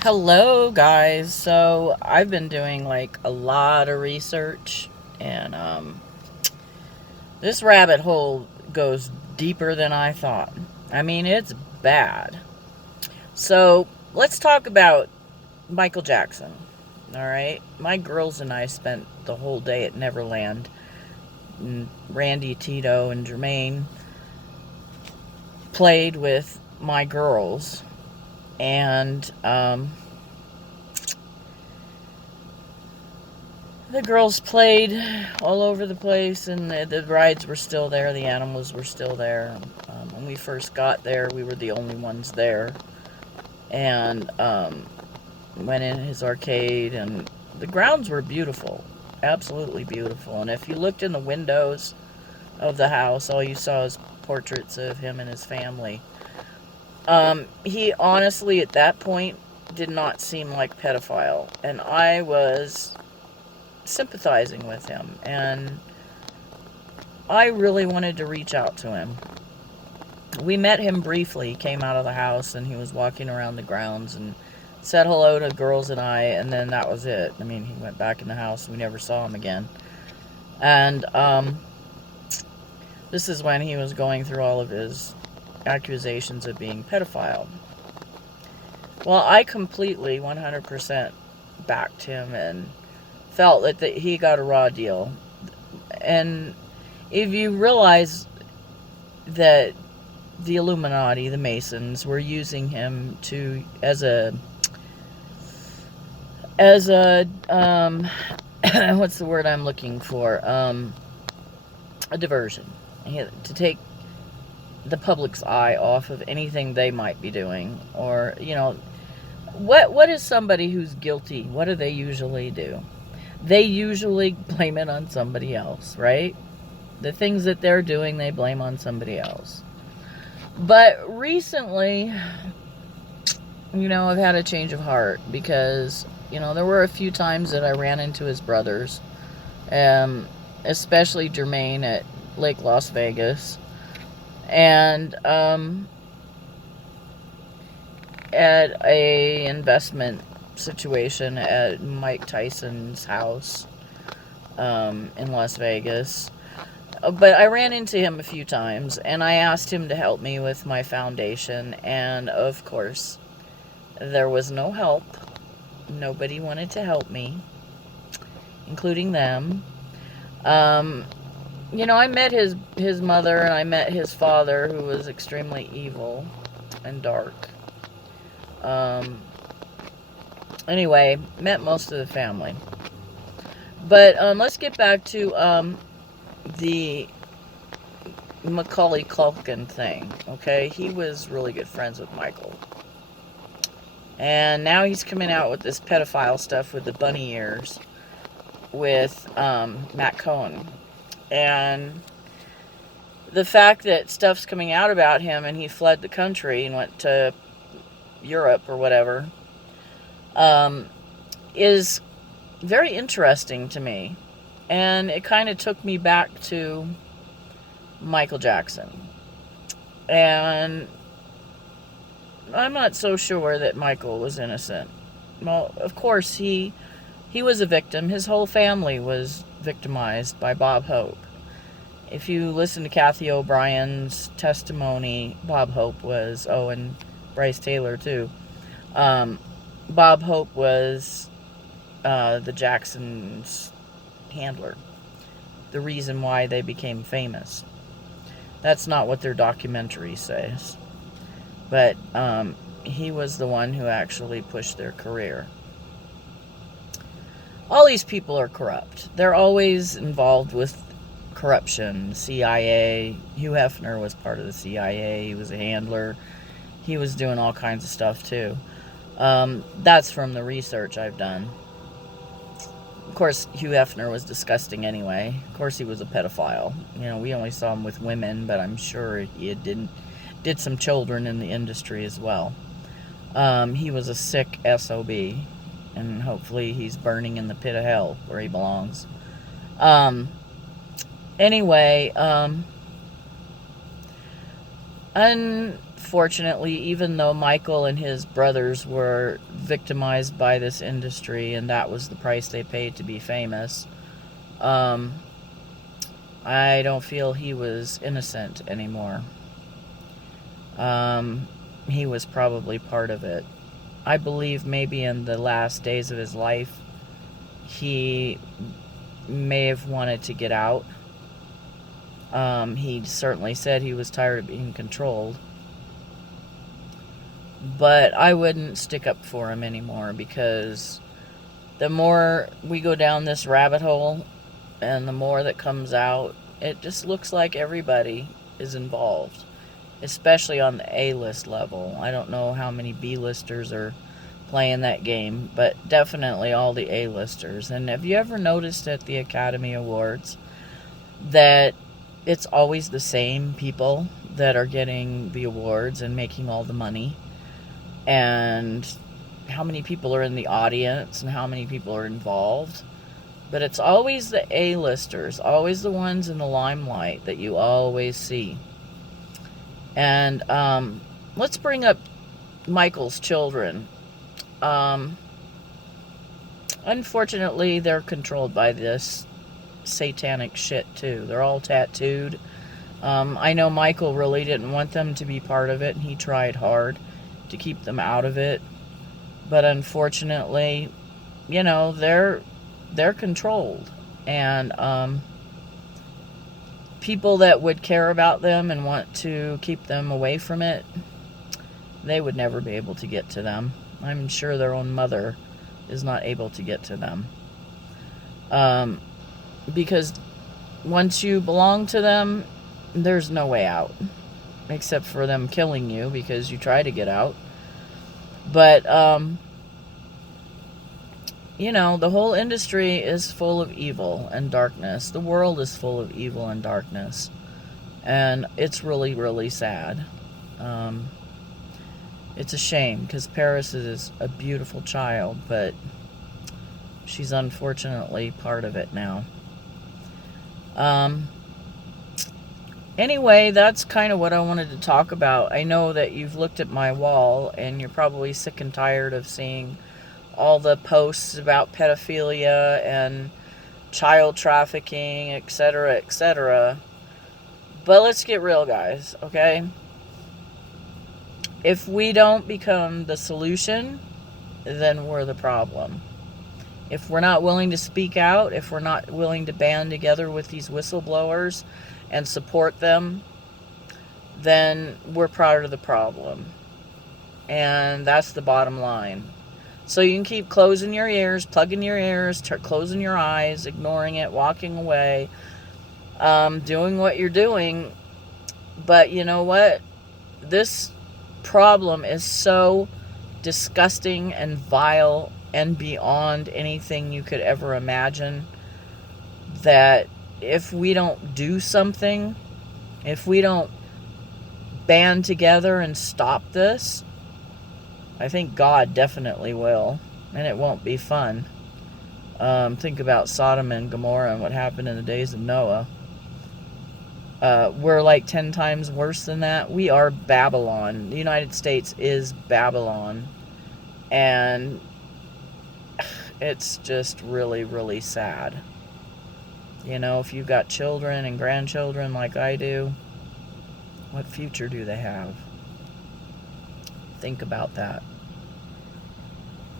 Hello, guys. So, I've been doing like a lot of research, and this rabbit hole goes deeper than I thought. I mean, it's bad. So, let's talk about Michael Jackson. All right. My girls and I spent the whole day at Neverland. And Randy, Tito, and Jermaine played with my girls, and the girls played all over the place, and the rides were still there. The animals were still there. When we first got there, we were the only ones there, and went in his arcade, and the grounds were beautiful, absolutely beautiful. And if you looked in the windows of the house, all you saw is portraits of him and his family. He honestly, at that point, did not seem like pedophile, and I was sympathizing with him, and I really wanted to reach out to him. We met him briefly. He came out of the house and he was walking around the grounds and said hello to girls and I, and then that was it. I mean, he went back in the house and we never saw him again. And this is when he was going through all of his accusations of being pedophile. Well, I completely 100% backed him and felt that he got a raw deal. And if you realize that the Illuminati, the Masons, were using him to as a what's the word I'm looking for? A diversion, to take the public's eye off of anything they might be doing, or what is somebody who's guilty? What do they usually do? They usually blame it on somebody else, right? The things that they're doing, they blame on somebody else. But recently, I've had a change of heart because, there were a few times that I ran into his brothers, um, especially Jermaine at Lake Las Vegas, and at a investment situation at Mike Tyson's house in Las Vegas. But I ran into him a few times, and I asked him to help me with my foundation, and of course, there was no help. Nobody wanted to help me, including them. Um, I met his mother, and I met his father, who was extremely evil and dark. Um, anyway, met most of the family. But let's get back to the Macaulay Culkin thing. Okay, he was really good friends with Michael, and now he's coming out with this pedophile stuff with the bunny ears with Matt Cohen, and the fact that stuff's coming out about him, and he fled the country and went to Europe or whatever, um, is very interesting to me, and it kind of took me back to Michael Jackson. And I'm not so sure that Michael was innocent. Well, of course, he was a victim. His whole family was victimized by Bob Hope. If you listen to Kathy O'Brien's testimony, Bob Hope was, oh, and Bryce Taylor too. Um, Bob Hope was the Jacksons' handler, the reason why they became famous. That's not what their documentary says. But he was the one who actually pushed their career. All these people are corrupt. They're always involved with corruption. CIA. Hugh Hefner was part of the CIA. He was a handler. He was doing all kinds of stuff too. That's from the research I've done. Of course, Hugh Hefner was disgusting anyway. Of course, he was a pedophile. We only saw him with women, but I'm sure he did some children in the industry as well. He was a sick SOB, and hopefully he's burning in the pit of hell where he belongs. Um, anyway, and fortunately, even though Michael and his brothers were victimized by this industry and that was the price they paid to be famous, I don't feel he was innocent anymore. He was probably part of it. I believe maybe in the last days of his life, he may have wanted to get out. He certainly said he was tired of being controlled. But I wouldn't stick up for him anymore, because the more we go down this rabbit hole and the more that comes out, it just looks like everybody is involved, especially on the A-list level. I don't know how many B-listers are playing that game, but definitely all the A-listers. And have you ever noticed at the Academy Awards that it's always the same people that are getting the awards and making all the money? And how many people are in the audience and how many people are involved? But it's always the A-listers, always the ones in the limelight that you always see. And let's bring up Michael's children. Unfortunately, they're controlled by this satanic shit too. They're all tattooed. I know Michael really didn't want them to be part of it, and he tried hard to keep them out of it. But unfortunately, you know, they're controlled. And people that would care about them and want to keep them away from it, they would never be able to get to them. I'm sure their own mother is not able to get to them. Because once you belong to them, there's no way out. Except for them killing you because you try to get out. But, you know, the whole industry is full of evil and darkness. The world is full of evil and darkness. And it's really, really sad. It's a shame, because Paris is a beautiful child, but she's unfortunately part of it now. Anyway, that's kind of what I wanted to talk about. I know that you've looked at my wall and you're probably sick and tired of seeing all the posts about pedophilia and child trafficking, etc., etc. But let's get real, guys, okay? If we don't become the solution, then we're the problem. If we're not willing to speak out, if we're not willing to band together with these whistleblowers and support them, then we're part of the problem. And that's the bottom line. So you can keep closing your ears, plugging your ears, closing your eyes, ignoring it, walking away, doing what you're doing. But you know what? This problem is so disgusting and vile and beyond anything you could ever imagine, that if we don't do something, if we don't band together and stop this, I think God definitely will, and it won't be fun. Think about Sodom and Gomorrah and what happened in the days of Noah. We're like 10 times worse than that. We are Babylon. The United States is Babylon. And it's just really, really sad. You know, if you've got children and grandchildren like I do, what future do they have? Think about that.